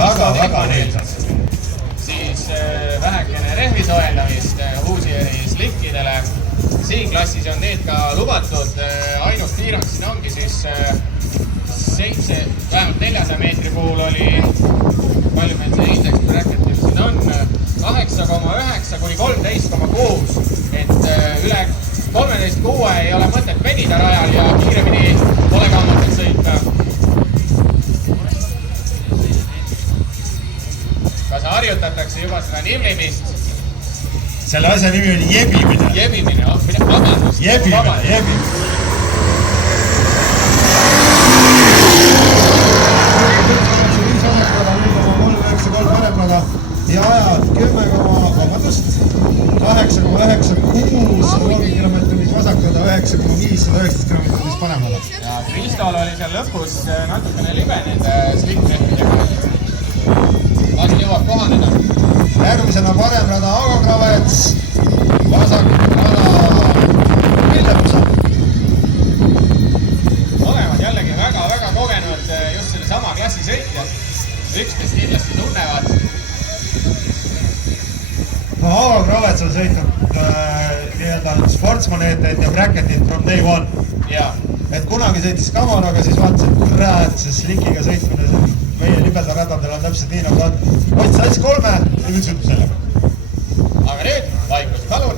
Kristo Tikmanil. Siis vähekene rehvi soojendamist Hoosieri slikkidele. Siin klassis on need ka lubatud. Ainus piirang siin ongi siis vähemalt 400 meetri puhul oli, palju meil see index bracketil siin on, 8,9 kuni 13,6. Et üle 13,6 ei ole mõtet venida rajal ja kiiremini pole ka mõtet sõita. Kas harjutatakse juba seda nivlimist? Selle asja nimi oli jebimine. Jebimine, vabandust. Jebimine. Ja ajad 8,96 kilomeetris vasakada, 9,519 kilomeetris panemada. Ja Kristol oli seal lõpus natukene libe nende slick-rehvidega. Vast jõuab kohaneda. Järgmisena parem rada Aago Kravets, vasak rada Villepsa. Mõlemad jällegi väga kogenud just selle sama klassi sõitjad. Üksteist kindlasti tunnevad. Aago Kravets on sõitnud sportsmaneeteid ja bracketit from day one. Et kunagi sõitis Kamaraga, siis vaatas, et kurat, see slickiga sõitmine meie libeda radadel on täpselt nii nagu on. Ott saisi 3 ja nüüd sõitu sellega. Aga nüüd, vaikus, palun!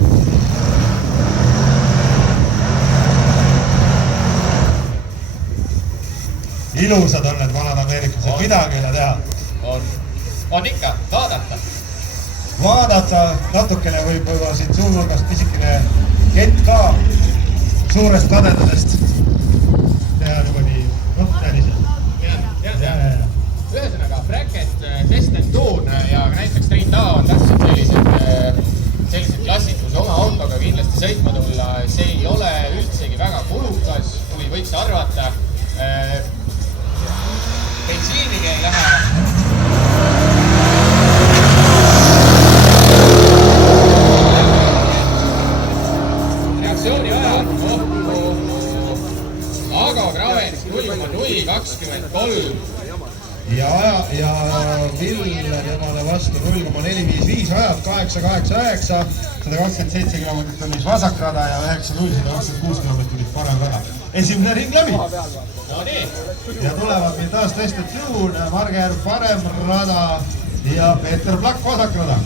Ilusad on need vanad ameeriklased, midagi ei ole teha. On ikka, vaadata. Vaadata natukene võib siin suunulgast pisikene kett ka suurest kadedadest. Teha nagu nii, sellised. Ühesõnaga, bracket, test and tune ja näiteks Street A on täpselt sellised klassid, kus oma autoga kindlasti sõitma tulla. See ei ole üldsegi väga kulukas, kui võiks arvata. Bensiinigi ei lähe. Reaktsiooni ajal, Aago Kravets 0,023. Ja Vill temale vastu 0,455 ajad, 8,89, 127 kilomeetrit tunnis vasakrada ja 9,026 kilomeetrit parem rada. Esimene ring läbi. No nii. Ja tulevad meil taas Test and Tune, Marger parem rada ja Peeter Plakk vasakrada.